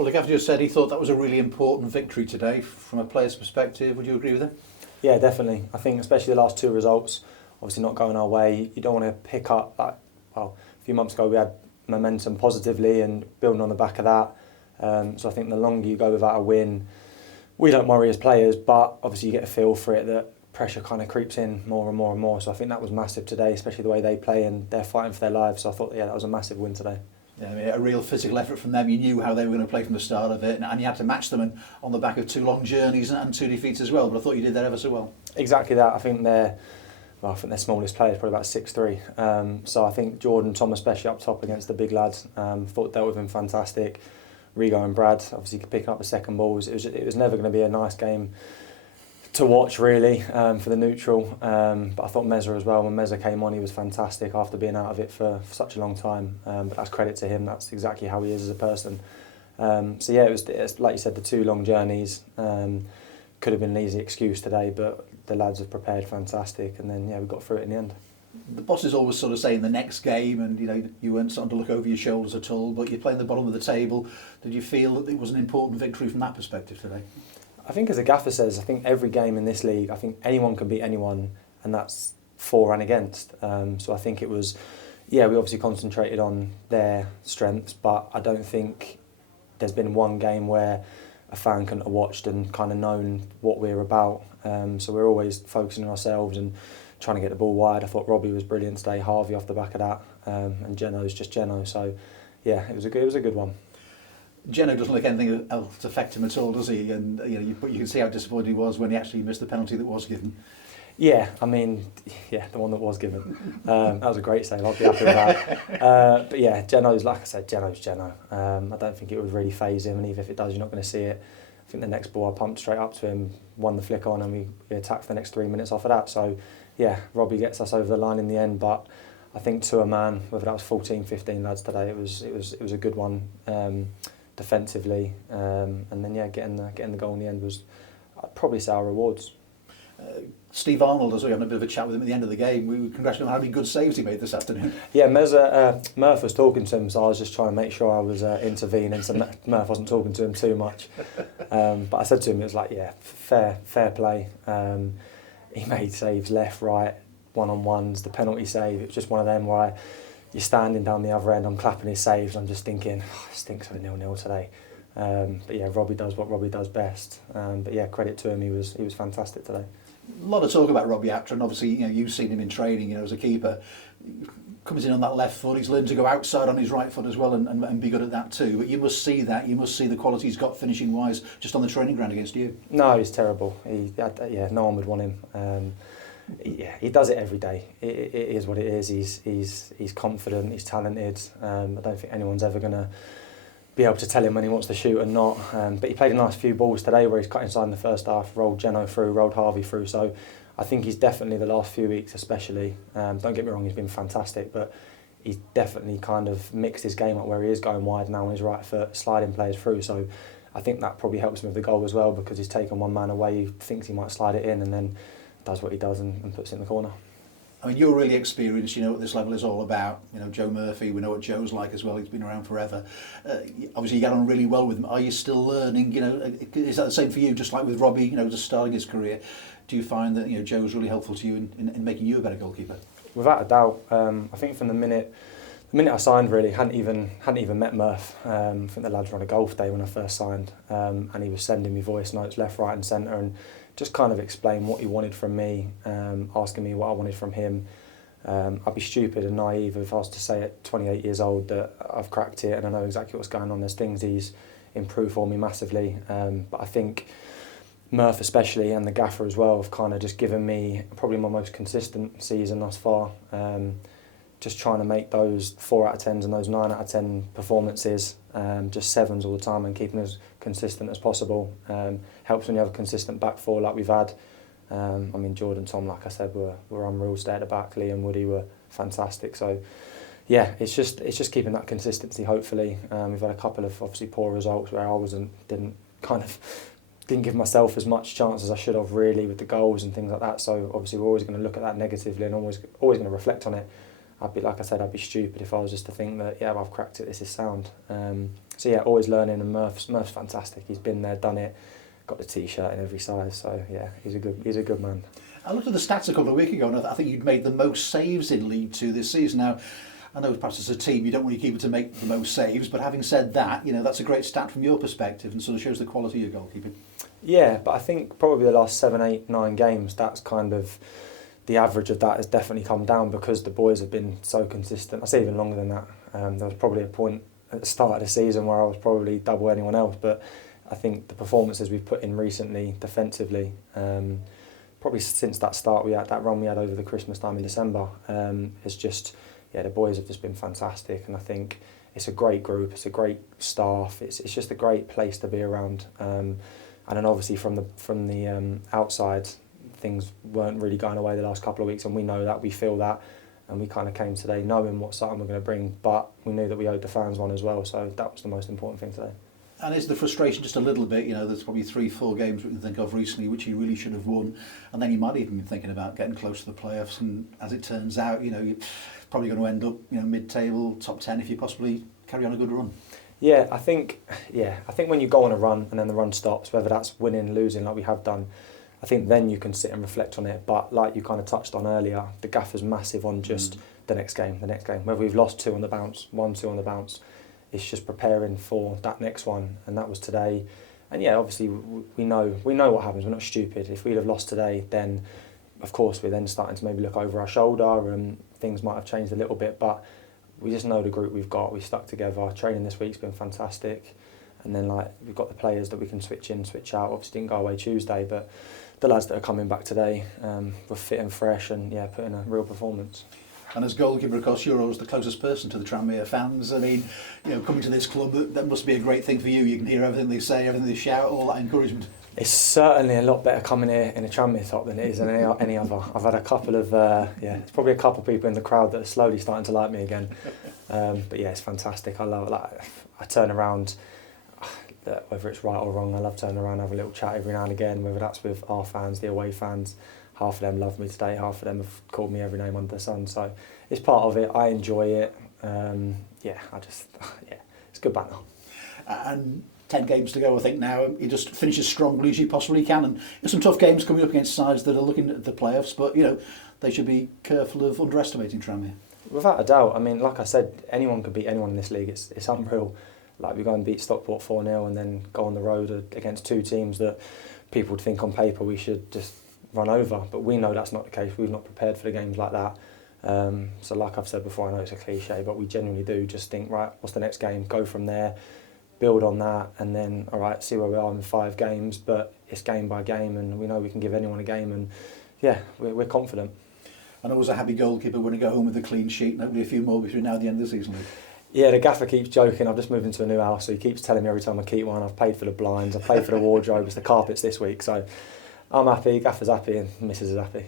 Well, the gaffer just said he thought that was a really important victory today from a player's perspective. Would you agree with him? Yeah, definitely. I think especially the last two results, obviously not going our way, you don't want to pick up, like, well, a few months ago we had momentum positively and building on the back of that. So I think the longer you go without a win, we don't worry as players, but obviously you get a feel for it that pressure kind of creeps in more and more and more. So I think that was massive today, especially the way they play and they're fighting for their lives. So I thought, yeah, that was a massive win today. Yeah, I mean, a real physical effort from them. You knew how they were going to play from the start of it, and you had to match them on the back of two long journeys and two defeats as well. But I thought you did that ever so well. Exactly that. I think their smallest player is probably about 6'3". So I think Jordan, Tom especially up top against the big lads, thought dealt with him fantastic. Rigo and Brad obviously could pick up the second balls. It was never going to be a nice game to watch really for the neutral, but I thought 𝗦𝗧𝗔𝗬 as well. When 𝗦𝗧𝗔𝗬 came on, he was fantastic after being out of it for such a long time, but that's credit to him. That's exactly how he is as a person. So yeah, it's like you said, the two long journeys could have been an easy excuse today, but the lads have prepared fantastic, and then yeah, we got through it in the end. The bosses always sort of say in the next game, and you weren't starting to look over your shoulders at all, but you're playing the bottom of the table. Did you feel that it was an important victory from that perspective today? I think, as the gaffer says, I think every game in this league, I think anyone can beat anyone, and that's for and against. So I think it was, yeah, we obviously concentrated on their strengths, but I don't think there's been one game where a fan couldn't have watched and kind of known what we're about. So we're always focusing on ourselves and trying to get the ball wide. I thought Robbie was brilliant today, Harvey off the back of that, and 𝗬𝗢𝗨𝗥's just 𝗬𝗢𝗨. So yeah, it was a good one. 𝗬𝗢𝗨𝗥 doesn't look anything else to affect him at all, does he? And you can see how disappointed he was when he actually missed the penalty that was given. Yeah, I mean, yeah, the one that was given. That was a great save. I'll be happy with that. But yeah, 𝗬𝗢𝗨𝗥's, like I said, 𝗬𝗢𝗥's 𝗬𝗢𝗥. I don't think it would really faze him, and even if it does, you're not going to see it. I think the next ball I pumped straight up to him, won the flick on, and we attacked for the next 3 minutes off of that. So yeah, Robbie gets us over the line in the end, but I think to a man, whether that was 14, 15 lads today, it was a good one defensively, and then yeah, getting the goal in the end was, I'd probably say, our rewards. Steve Arnold, as we having a bit of a chat with him at the end of the game, we congratulated him on how many good saves he made this afternoon. Yeah, Murph was talking to him, so I was just trying to make sure I was intervening, so Murph wasn't talking to him too much. But I said to him, it was like, yeah, fair play. He made saves left, right, one-on-ones, the penalty save. It was just one of them where you're standing down the other end, I'm clapping his saves, I'm just thinking, oh, it stinks of a 0-0 today. But yeah, Robbie does what Robbie does best. But yeah, credit to him, he was fantastic today. A lot of talk about Robbie Apter, and obviously you've seen him in training, as a keeper. Comes in on that left foot, he's learned to go outside on his right foot as well and be good at that too. But you must see that, you must see the quality he's got finishing wise just on the training ground against you. No, he's terrible. No one would want him. He does it every day. It is what it is. He's confident, he's talented. I don't think anyone's ever going to be able to tell him when he wants to shoot and not. But he played a nice few balls today where he's cut inside in the first half, rolled 𝗬𝗢𝗨𝗥 through, rolled Harvey through. So I think he's definitely, the last few weeks especially, don't get me wrong, he's been fantastic, but he's definitely kind of mixed his game up where he is going wide now on his right foot, sliding players through. So I think that probably helps him with the goal as well, because he's taken one man away, he thinks he might slide it in, and then does what he does and puts it in the corner. I mean, you're really experienced, you know what this level is all about. Joe Murphy, we know what Joe's like as well, he's been around forever. Obviously you get on really well with him. Are you still learning? Is that the same for you, just like with Robbie, just starting his career? Do you find that Joe's really helpful to you in making you a better goalkeeper? Without a doubt. I think from the minute I signed, really, hadn't even met Murph. I think the lads were on a golf day when I first signed, and he was sending me voice notes left, right and centre, and just kind of explain what he wanted from me, asking me what I wanted from him. I'd be stupid and naive if I was to say at 28 years old that I've cracked it and I know exactly what's going on. There's things he's improved for me massively, but I think Murph especially, and the gaffer as well, have kind of just given me probably my most consistent season thus far. Just trying to make those 4 out of 10s and those 9 out of 10 performances just 7s all the time, and keeping as consistent as possible. Helps when you have a consistent back four like we've had. I mean, Jordan, Tom, like I said, were unreal today at the back. Lee and Woody were fantastic. So yeah, it's just keeping that consistency. Hopefully, we've had a couple of obviously poor results where I didn't give myself as much chance as I should have really with the goals and things like that. So obviously we're always going to look at that negatively and always going to reflect on it. I'd be stupid if I was just to think that, yeah, I've cracked it, this is sound. yeah, always learning, and Murph's fantastic. He's been there, done it, got the T-shirt in every size. So yeah, he's a good man. I looked at the stats a couple of weeks ago, and I think you'd made the most saves in League Two this season. Now, I know perhaps as a team you don't want your keeper to make the most saves, but having said that, that's a great stat from your perspective, and sort of shows the quality of your goalkeeping. Yeah, but I think probably the last 7, 8, 9 games, that's kind of the average of that has definitely come down because the boys have been so consistent. I say even longer than that. There was probably a point at the start of the season where I was probably double anyone else, but I think the performances we've put in recently defensively, probably since that start that run we had over the Christmas time in December, is just, the boys have just been fantastic, and I think it's a great group, it's a great staff, it's just a great place to be around, and then obviously from the outside, things weren't really going away the last couple of weeks, and we know that, we feel that, and we kind of came today knowing what Sutton were going to bring, but we knew that we owed the fans one as well, so that was the most important thing today. And is the frustration just a little bit, there's probably 3-4 games we can think of recently which you really should have won, and then you might even be thinking about getting close to the playoffs, and as it turns out, you're probably going to end up, mid-table, top 10 if you possibly carry on a good run. Yeah, I think when you go on a run and then the run stops, whether that's winning, losing like we have done, I think then you can sit and reflect on it. But like you kind of touched on earlier, the gaffer's massive on just the next game. Whether we've lost 2 on the bounce, 1-2 on the bounce, it's just preparing for that next one, and that was today. And yeah, obviously we know what happens. We're not stupid. If we'd have lost today, then of course we're then starting to maybe look over our shoulder, and things might have changed a little bit. But we just know the group we've got. We stuck together. Training this week's been fantastic, and then we've got the players that we can switch in, switch out. Obviously didn't go away Tuesday, but the lads that are coming back today were fit and fresh, and put in a real performance. And as goalkeeper, of course, you're always the closest person to the Tranmere fans. I mean, coming to this club, that must be a great thing for you. You can hear everything they say, everything they shout, all that encouragement. It's certainly a lot better coming here in a Tranmere top than it is in any other. I've had a couple of, it's probably a couple of people in the crowd that are slowly starting to like me again. But yeah, it's fantastic. I love it. I turn around, whether it's right or wrong, I love turning around and have a little chat every now and again, whether that's with our fans, the away fans. Half of them love me today, half of them have called me every name under the sun. So it's part of it. I enjoy it. It's good banter. And 10 games to go, I think now. You just finish as strongly as you possibly can. And there's some tough games coming up against sides that are looking at the playoffs, but they should be careful of underestimating Tranmere. Without a doubt. I mean, like I said, anyone could beat anyone in this league. It's unreal. Like we go and beat Stockport 4-0 and then go on the road against 2 teams that people would think on paper we should just run over, but we know that's not the case. We've not prepared for the games like that. So like I've said before, I know it's a cliche, but we genuinely do just think, right, what's the next game? Go from there, build on that, and then, all right, see where we are in 5 games, but it's game by game, and we know we can give anyone a game, and we're confident. And I was a happy goalkeeper when I go home with a clean sheet, and hopefully a few more between now and the end of the season. Yeah, the gaffer keeps joking. I've just moved into a new house, so he keeps telling me every time I keep one, I've paid for the blinds, I've paid for the wardrobe, it's the carpets this week, so I'm happy, gaffer's happy, and missus is happy.